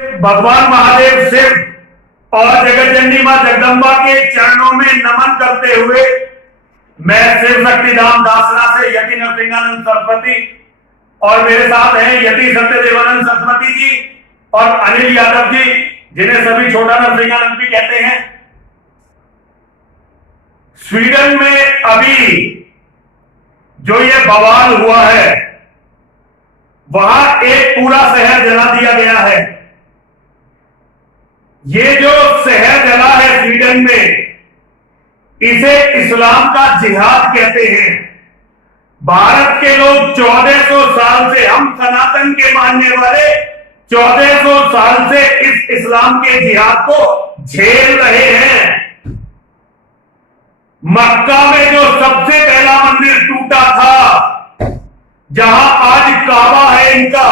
भगवान महादेव शिव और जगत जननी मां जगदम्बा के चरणों में नमन करते हुए मैं शिव शक्ति धाम दासरा से यति नरसिंहानंद सरस्वती और मेरे साथ हैं यति सत्यदेवानंद सरस्वती जी और अनिल यादव जी, जिन्हें सभी छोटा नरसिंहानंद भी कहते हैं। स्वीडन में अभी जो ये बवाल हुआ है, वहां एक पूरा शहर जला दिया गया है। ये जो शहर जला है स्वीडन में, इसे इस्लाम का जिहाद कहते हैं। भारत के लोग 1400 साल से, हम सनातन के मानने वाले 1400 साल से इस इस्लाम के जिहाद को झेल रहे हैं। मक्का में जो सबसे पहला मंदिर टूटा था, जहां आज काबा है इनका,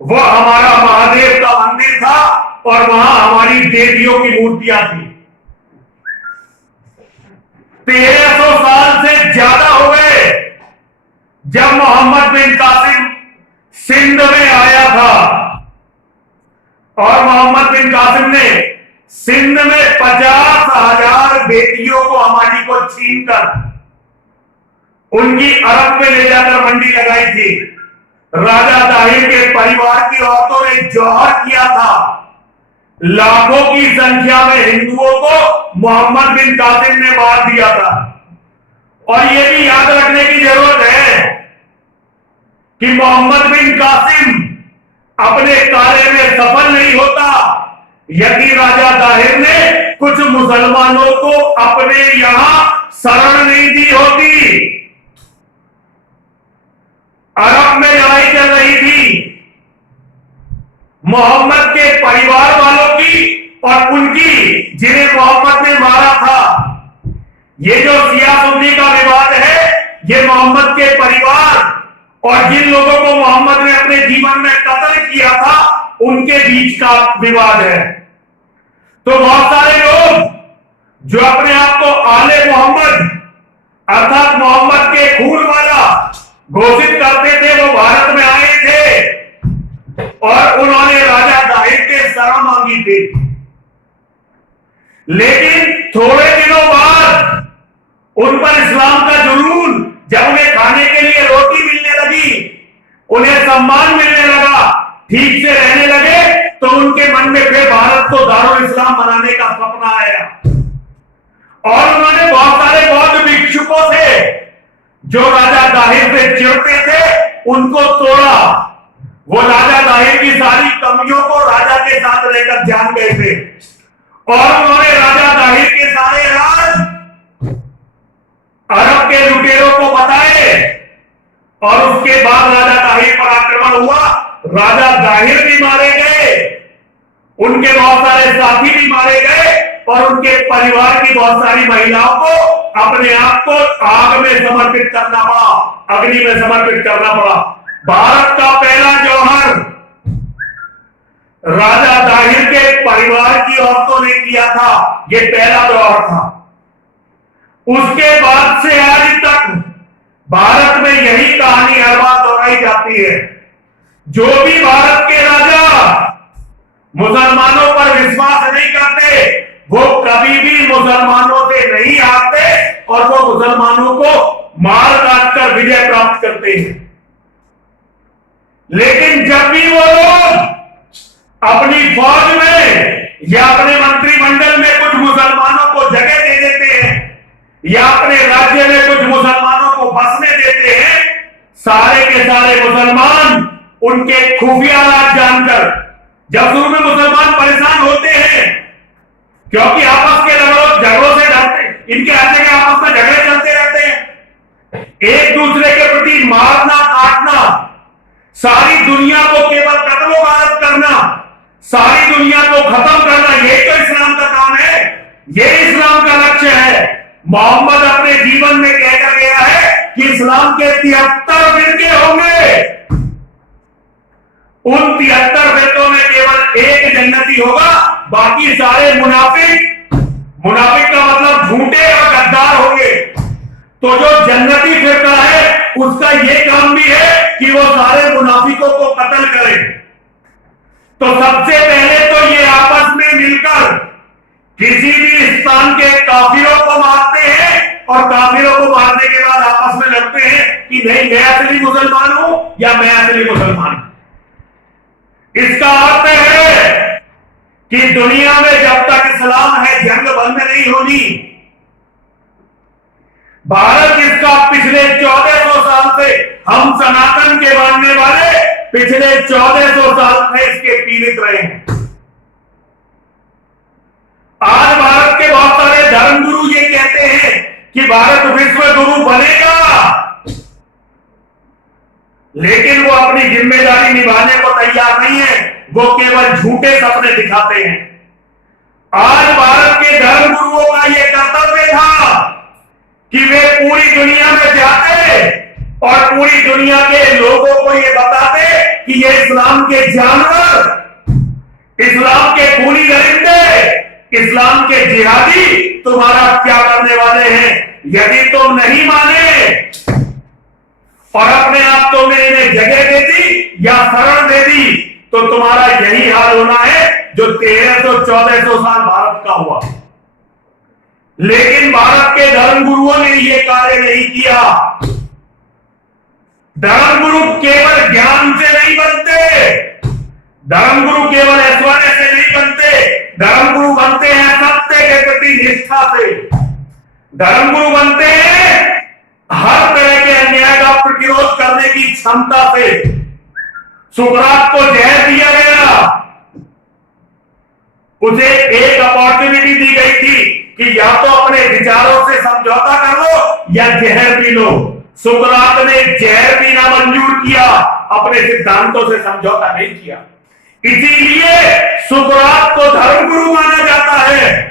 वह हमारा महादेव का मंदिर था और वहां हमारी देवियों की मूर्तियां थी। 1300 साल से ज्यादा हो गए जब मोहम्मद बिन कासिम सिंध में आया था और मोहम्मद बिन कासिम ने सिंध में 50,000 बेटियों को हमारी को छीनकर उनकी अरब में ले जाकर मंडी लगाई थी। राजा दाहिर के परिवार की औरतों ने जौहर किया था। लाखों की संख्या में हिंदुओं को मोहम्मद बिन कासिम ने मार दिया था। और यह भी याद रखने की जरूरत है कि मोहम्मद बिन कासिम अपने कार्य में सफल नहीं होता यदि राजा दाहिर ने कुछ मुसलमानों को अपने यहां शरण नहीं दी होती। अरब में लड़ाई चल रही थी मोहम्मद के परिवार वालों की और उनकी, जिन्हें मोहम्मद ने मारा था। ये जो शिया सुन्नी का विवाद है, ये मोहम्मद के परिवार और जिन लोगों को मोहम्मद ने अपने जीवन में कत्ल किया था, उनके बीच का विवाद है। तो बहुत सारे लोग जो अपने आप को आले मोहम्मद अर्थात मोहम्मद के खून वाला घोषित करते थे, वो भारत में आए थे और उन्होंने राजा दाहिर के शरण मांगी थी। लेकिन थोड़े दिनों बाद उन पर इस्लाम का जुनून, जब उन्हें खाने के लिए रोटी मिलने लगी, उन्हें सम्मान मिलने लगा, ठीक से रहने लगे, तो उनके मन में फिर भारत को दारुल इस्लाम बनाने का सपना आया। और उन्होंने बहुत सारे बौद्ध भिक्षुकों से जो राजा दाहिर से चिढ़ते थे, उनको तोड़ा। वो राजा दाहिर की सारी कमियों को राजा के साथ रहकर जान गए थे और उन्होंने राजा दाहिर के सारे राज अरब के लुटेरों को बताए। और उसके बाद राजा दाहिर पर आक्रमण हुआ। राजा दाहिर भी मारे गए, उनके बहुत सारे साथी भी मारे गए और उनके परिवार की बहुत सारी महिलाओं को अपने आप को आग में समर्पित करना पड़ा, अग्नि में समर्पित करना पड़ा। भारत का पहला जौहर राजा दाहिर के परिवार की औरतों ने किया था। यह पहला जौहर था। उसके बाद से आज तक भारत में यही कहानी हर बार दोहराई जाती है। जो भी भारत के राजा मुसलमानों पर विश्वास नहीं करते, वो कभी भी मुसलमानों से नहीं हारते और वो मुसलमानों को मार काट कर विजय प्राप्त करते हैं। लेकिन जब भी वो लोग अपनी फौज में या अपने मंत्रिमंडल में कुछ मुसलमानों को जगह दे देते हैं या अपने राज्य में कुछ मुसलमानों को बसने देते हैं, सारे के सारे मुसलमान उनके खुफिया राज जानकर, जब शुरू में मुसलमान परेशान होते हैं क्योंकि आपस के झगड़ों से डरते, इनके हर जगह आपस में झगड़े चलते रहते हैं, एक दूसरे के प्रति मारना काटना, सारी दुनिया को केवल कत्लो गारत करना, सारी दुनिया को खत्म करना, यही तो इस्लाम का काम है, यही इस्लाम का लक्ष्य है। मोहम्मद अपने जीवन में कहकर गया है कि इस्लाम के 73 फिरके होंगे, उन 73 फिरकों में केवल एक जन्नती होगा, बाकी सारे मुनाफिक, मुनाफिक का मतलब झूठे और गद्दार होंगे। तो जो जन्नती फिरका है उसका यह काम भी है कि वो सारे मुनाफिकों को कत्ल करे। तो सबसे पहले तो ये आपस में मिलकर किसी भी स्थान के काफिरों को मारते हैं और काफिरों को मारने के बाद आपस में लड़ते हैं कि नहीं मैं असली मुसलमान हूं या मैं असली मुसलमान हूं। इसका अर्थ है कि दुनिया में जब तक इस्लाम है जंग बंद नहीं होनी। भारत इसका पिछले 1400 साल से हम सनातन के मानने वाले पिछले 1400 साल से इसके पीड़ित रहे हैं। आज भारत के बहुत सारे धर्मगुरु ये कहते हैं कि भारत विश्व गुरु बनेगा, लेकिन वो अपनी जिम्मेदारी निभाने को तैयार नहीं है, वो केवल झूठे सपने दिखाते हैं। आज भारत के धर्मगुरुओं का यह कर्तव्य था कि वे पूरी दुनिया में जाते और पूरी दुनिया के लोगों को यह बताते कि ये इस्लाम के जानवर, इस्लाम के खूनी दरिंदे, इस्लाम के जिहादी तुम्हारा क्या करने वाले हैं। यदि तुम नहीं माने और अपने आप तुमने इन्हें जगह दे दी या शरण दे दी तो तुम्हारा यही हाल होना है जो 1300-1400 साल भारत का हुआ। लेकिन भारत के धर्मगुरुओं ने यह कार्य नहीं किया। धर्मगुरु केवल ज्ञान से नहीं बनते, धर्मगुरु केवल ऐश्वर्य से नहीं बनते, धर्मगुरु बनते हैं सत्य के प्रति निष्ठा से। धर्मगुरु बनते हैं हर तरह के अन्याय का प्रतिरोध करने की क्षमता से। सुकरात को जहर दिया गया, उसे एक अपॉर्चुनिटी दी गई थी कि या तो अपने विचारों से समझौता कर लो या जहर पी लो। सुकरात ने जहर पीना मंजूर किया, अपने सिद्धांतों से समझौता नहीं किया। इसीलिए सुकरात को धर्मगुरु माना जाता है।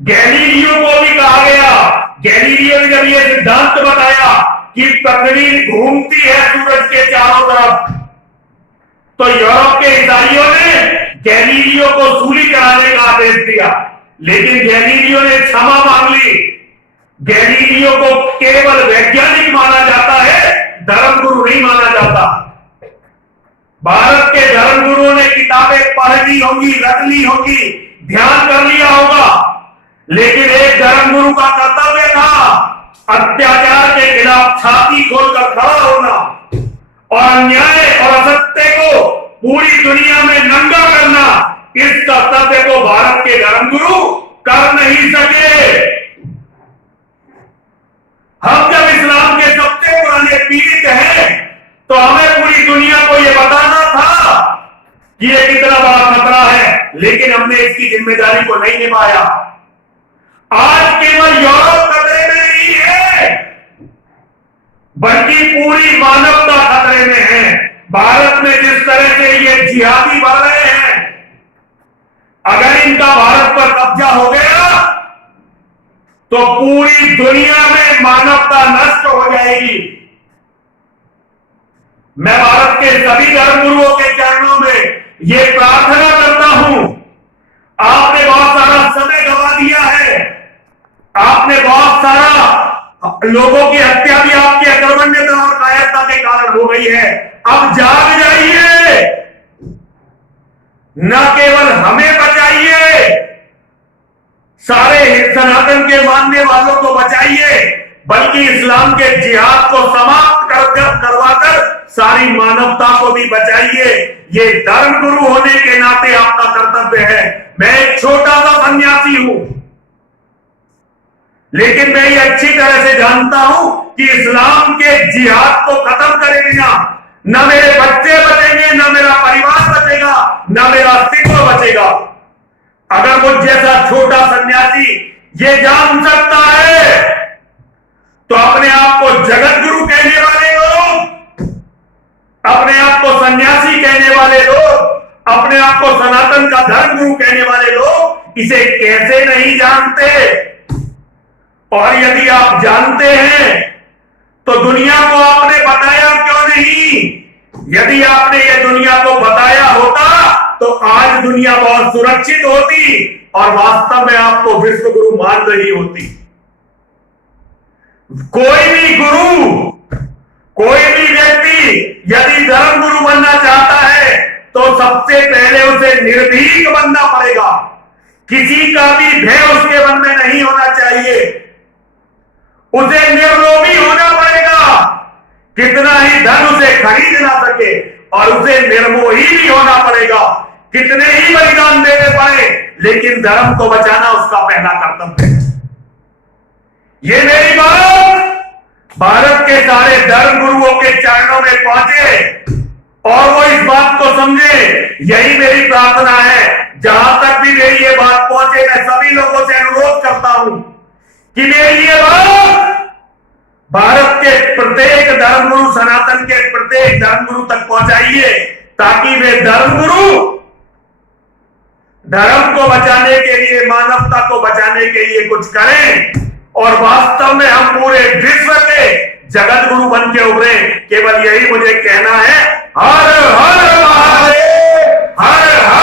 गैलीलियो को भी कहा गया, गैलीलियो ने जब यह सिद्धांत बताया कि पृथ्वी घूमती है सूरज के चारों तरफ, तो यूरोप के ईसाइयों ने गैलीलियो को सूली चढ़ाने का आदेश दिया, लेकिन गैलीलियो ने क्षमा मांग ली। गैलीलियो को केवल वैज्ञानिक माना जाता है, धर्मगुरु नहीं माना जाता। भारत के धर्मगुरुओं ने किताबें पढ़ ली होंगी, रख ली होगी, ध्यान कर लिया होगा, लेकिन एक धर्मगुरु का कर्तव्य था अत्याचार के खिलाफ छाती खोलकर खड़ा होना और अन्याय और असत्य को पूरी दुनिया में नंगा करना। इस कर्तव्य को भारत के धर्मगुरु कर नहीं सके। हम जब इस्लाम के सबसे पुराने पीड़ित हैं तो हमें पूरी दुनिया को यह बताना था कि यह कितना बड़ा खतरा है, लेकिन हमने इसकी जिम्मेदारी को नहीं निभाया। आज केवल यूरोप खतरे में नहीं है, बल्कि पूरी मानवता खतरे में है। भारत में जिस तरह से ये जिहादी बढ़ रहे हैं, अगर इनका भारत पर कब्जा हो गया तो पूरी दुनिया में मानवता नष्ट हो जाएगी। मैं भारत के सभी धर्मगुरुओं के चरणों में ये प्रार्थना करता हूं, आपने बहुत सारा समय गंवा दिया है, आपने बहुत सारा लोगों की हत्या भी आपकी अकर्मण्यता और कायरता के कारण हो गई है। अब जाग जाइए, न केवल हमें बचाइए, सारे सनातन के मानने वालों को बचाइए, बल्कि इस्लाम के जिहाद को समाप्त करवाकर सारी मानवता को भी बचाइए। ये धर्मगुरु होने के नाते आपका कर्तव्य है। मैं एक छोटा सा सन्यासी हूं, लेकिन मैं ये अच्छी तरह से जानता हूं कि इस्लाम के जिहाद को खत्म करे बिना न मेरे बच्चे बचेंगे, न मेरा परिवार बचेगा, न मेरा अस्तित्व बचेगा। अगर मुझ जैसा छोटा सन्यासी ये जान सकता है तो अपने आप को जगत गुरु कहने वाले लोग, अपने आप को सन्यासी कहने वाले लोग, अपने आप को सनातन का धर्म गुरु कहने वाले लोग इसे कैसे नहीं जानते। और यदि आप जानते हैं तो दुनिया को आपने बताया क्यों नहीं। यदि आपने ये दुनिया को बताया होता तो आज दुनिया बहुत सुरक्षित होती और वास्तव में आपको विश्व गुरु मान रही होती। कोई भी गुरु, कोई भी व्यक्ति यदि धर्म गुरु बनना चाहता है तो सबसे पहले उसे निर्भीक बनना पड़ेगा। किसी का भी भय उसके मन में नहीं होना चाहिए। उसे निर्लोभी होना पड़ेगा। कितना ही धन उसे खरीद ना सके, और उसे निर्मोही भी होना पड़ेगा। कितने ही बलिदान देने पड़े, लेकिन धर्म को बचाना उसका पहला कर्तव्य है। ये मेरी बात भारत के सारे धर्म गुरुओं के चरणों में पहुंचे और वो इस बात को समझे। यही मेरी प्रार्थना है। जहां तक भी मेरी ये बात पहुंचे, मैं सभी लोगों से अनुरोध करता हूं कि मेरी ये बात भारत के प्रत्येक धर्मगुरु, सनातन के प्रत्येक धर्मगुरु तक पहुंचाइए, ताकि वे धर्मगुरु धर्म को बचाने के लिए, मानवता को बचाने के लिए कुछ करें, और वास्तव में हम पूरे विश्व के जगत गुरु बन के उभरे। केवल यही मुझे कहना है। हर हर महादेव, हर हर